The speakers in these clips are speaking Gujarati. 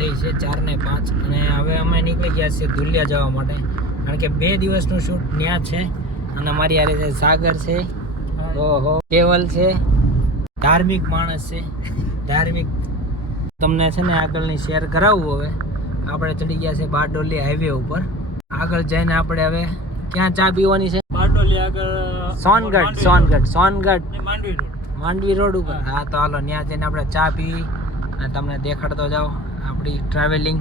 થઈ છે 4 ને 5 અને હવે અમે નીકળી ગયા છીએ ધુલિયા જવા માટે, કારણ કે 2 દિવસનું શૂટ ત્યાં છે. અને મારી યારે છે સાગર છે, ઓહો કેવલ છે, ધાર્મિક માણસ છે, ધાર્મિક. તમને છે ને આગળની શેર કરાવવું. હવે આપણે ચડી ગયા છે બારડોલી હાઈવે ઉપર. આગળ જઈને આપણે હવે ક્યાં ચા પીવાની છે? બારડોલી આગળ સોનગઢ માંડવી રોડ ઉપર. હા. હા તો હાલો ત્યાં જઈને આપણે ચા પી અને તમને દેખાડતો જાઓ આપણી ટ્રાવેલિંગ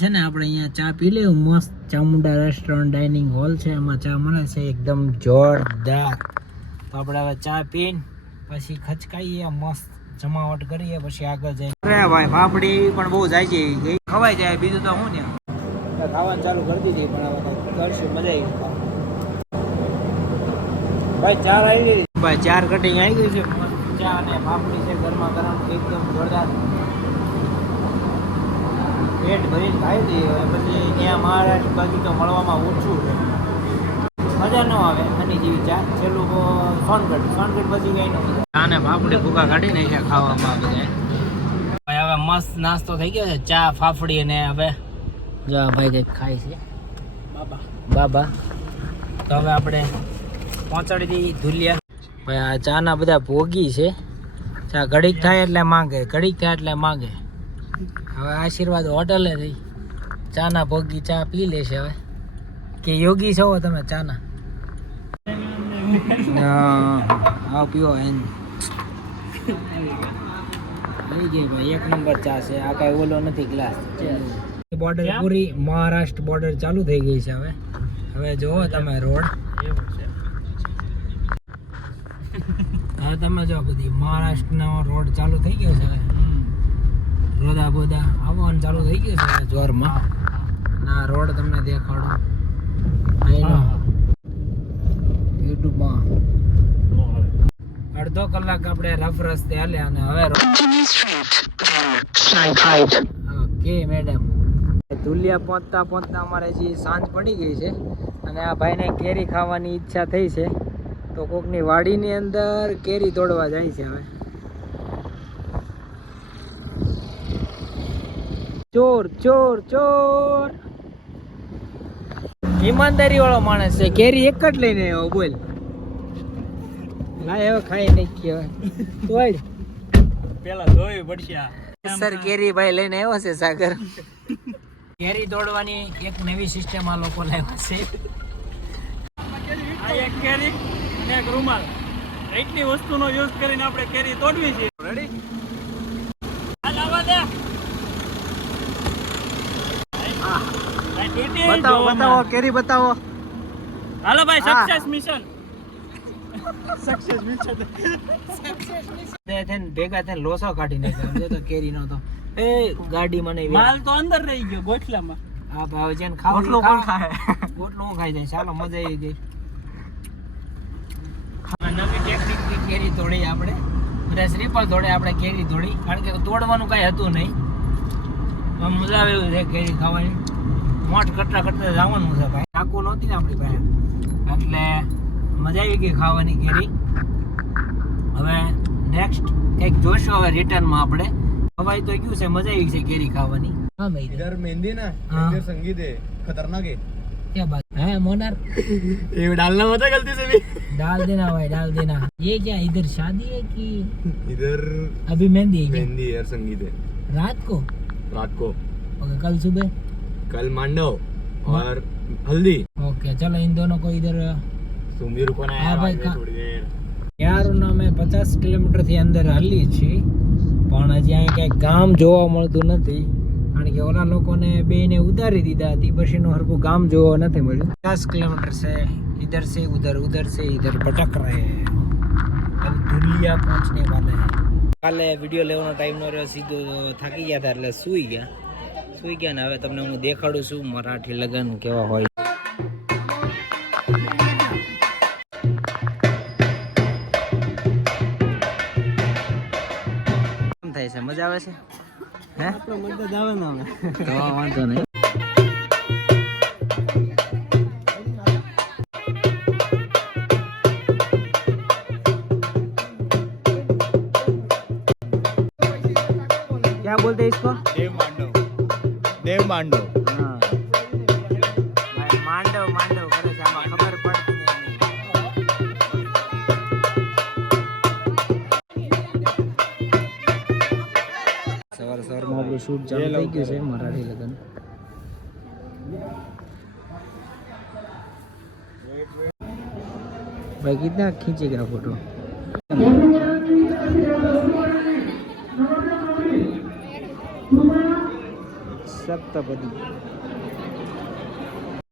છે ને. આપણે અહીંયા ચા પી લેવું. મસ્ત ચામુંડા રેસ્ટોરન્ટ ડાઇનિંગ હોલ છે, એમાં ચા મળે છે એકદમ જોરદાર. તો આપણે હવે ચા પીને પછી ખચકાઈએ, મસ્ત જમાવટ કરીએ, પછી આગળ જઈએ. અરે ભાઈ ફાફડી પણ બહુ જાય છે, ખવાઈ જાય. બીજું તો હું ને ખાવાનું ચાલુ કરી દીધી, પણ હવે કરશું, મજા આવી ભાઈ. ચાર આવી ગઈ ભાઈ, 4 કટિંગ આવી ગઈ છે. મસ્ત ચા અને ફાફડી છે ગરમા ગરમ, એકદમ જોરદાર. પેટ ભરીને ખાઈ દઈએ. હવે પછી ત્યાં મહારાષ્ટ્ર બાજુ તો મળવામાં ઓછું છે, મજા ન આવે આની જેવી ચા. છેલ્લું સોનગઢ પછી કઈ ન મજા. ચા ને ફાફડી ભૂકા કાઢી નાખ્યા ખાવામાં આવે છે. ભાઈ હવે મસ્ત નાસ્તો થઈ ગયો છે, ચા ફાફડી. અને હવે જો ભાઈ કંઈક ખાય છે બાબા. તો હવે આપણે પહોંચાડી દઈએ ધુલિયા. ભાઈ આ ચાના બધા ભોગી છે. ચા ઘડીક થાય એટલે માંગે, હવે આશીર્વાદ હોટલે થઈ ચાના ભોગી ચા પી લેશે. હવે કે યોગી છો તમે ચાના? આવ પીવો એન લઈ ગઈ ભાઈ, 1 નંબર ચા છે. આ કઈ ઓલો નથી ગ્લાસ. બોર્ડર પૂરી મહારાષ્ટ્ર બોર્ડર ચાલુ થઈ ગઈ છે. હવે જોવો તમે રોડ. હવે તમે જો બધી મહારાષ્ટ્રનો રોડ ચાલુ થઈ ગયો છે. રોદા બોદા આવવાનું ચાલુ થઈ ગયું છે જોરમાં. ના રોડ તમને દેખાડો યુટ્યુબમાં. અડધો કલાક આપણે રફ રસ્તે હાલ્યા અને હવે ઓકે મેડમ. ધુલિયા પહોંચતા અમારે હજી સાંજ પડી ગઈ છે અને આ ભાઈને કેરી ખાવાની ઈચ્છા થઈ છે, તો કોકની વાડીની અંદર કેરી તોડવા જાય છે. હવે ચોર ઈમાનદારી વાળો માણસ છે. કેરી એક જ લઈને આવ્યો, બોલ. લાય હવે ખાઈ નહીં કહેવાય તોય પેલા ધોવી પડશે. સર કેરી ભાઈ લઈને આવ્યો છે સાગર. કેરી તોડવાની એક નવી સિસ્ટમ આ લોકો લાવ્યા છે. આ એક કેરી અને એક રૂમાલ, એટલી વસ્તુનો યુઝ કરીને આપણે કેરી તોડવી છે. રેડી? હાલ આવવા દે. બતાવો કેરી બતાવો. હાલો ભાઈ, સક્સેસ મિશન. ભેગા થઈને લોસો કાઢી નાખ્યો તો કેરી નો તો એ ગાડી મને માલ તો અંદર રહી ગયો ગોઠલામાં. હા ભાઈ જેને ખાવ ગોટલો કોણ ખાય? ગોટલો ખાઈ જાય. ચાલો મજા આવી ગઈ. નવી ટેકનિક થી કેરી તોડી આપણે, બધા શ્રીફળ તોડે, આપણે કેરી તોડી, કારણ કે તોડવાનું કઈ હતું નહીં. મજા આવે એવું છે કેરી ખાવાની. મોટ કટરા જવાનું છે ભાઈ, ચાકુ નહોતી ને આપણી પાસે, એટલે મજા આવી ગઈ ખાવાની કેરી. હવે નેક્સ્ટ કંઈક જોઈશું હવે રિટર્નમાં આપણે. હવાઈ તો ગયું છે, મજા આવી છે કેરી ખાવાની. हाँ भाई इधर मेहंदी ना, इधर संगीत है, खतरनाक है। क्या बात है मोनार? ये डालना मत है गलती से भी। डाल देना भाई, डाल देना। ये क्या इधर शादी है कि इधर अभी मेहंदी है? मेहंदी है और संगीत है रात को ओके, कल सुबह कल मांडव और हल्दी। ओके चलो इन दोनों को इधर तुम भी रुको ना हाँ भाई, थोड़ी देर। यार અમે 50 કિલોમીટર થી અંદર હાલી છીએ, પણ હજી અહીં કઈ ગામ જોવા મળતું નથી, કારણ કે ઓલા લોકોને બેને ઉતારી દીધા હતી, પછીનું હરખું ગામ જોવા નથી મળ્યું. 50 કિલોમીટર છે, इधर से उधर, उधर से इधर भटक रहे हैं, अब धुलिया पहुंचने वाले हैं. કાલે વિડીયો લેવાનો ટાઈમ ન રહ્યો, સીધો થાકી ગયા હતા એટલે સૂઈ ગયા ને હવે તમને હું દેખાડું છું મરાઠી લગન કેવા હોય. કેમ થાય છે? મજા આવે છે? હે આપણો મજા આવે ને હવે તો વાંધો નહીં. बोलते हैं इसको? देव मांडव देव मांडव हाँ भाई માંડવ માંડવ કરે છે આમાં ખબર પડતી નહીં. સવારમાં આપણું શૂટ ચાલુ થઈ ગયું છે મરાઠી લગ્ન. भाई कितना खींचेगा फोटो? सप्तपदी